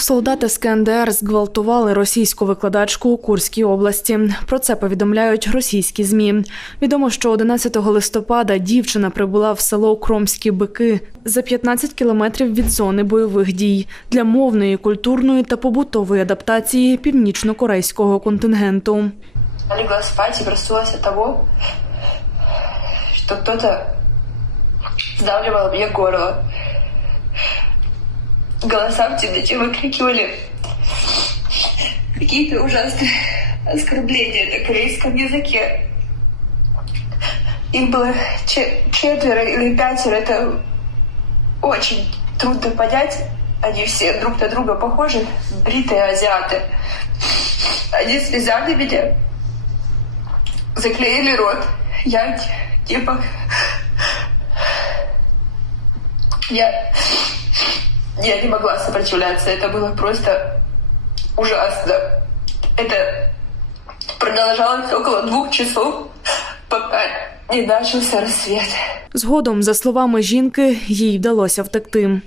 Солдати з КНДР зґвалтували російську викладачку у Курській області. Про це повідомляють російські змі. Відомо, що 11 листопада дівчина прибула в село Кромські Бики за 15 кілометрів від зони бойових дій для мовної, культурної та побутової адаптації північно-корейського контингенту. Я легла спать и проснулась от того, что кто-то сдавливал горло. Голоса в темноте выкрикивали какие-то ужасные оскорбления на корейском языке. Их было че- четверо или пятеро, это очень трудно понять. Они все друг на друга похожи, бритые азиаты. Они связали меня, заклеили рот. Я типа... Я... Я не могла сопротивляться. Это было просто ужасно. Это продолжалось около двух часов, пока не начался рассвет. Згодом, за словами жінки, їй вдалося втекти.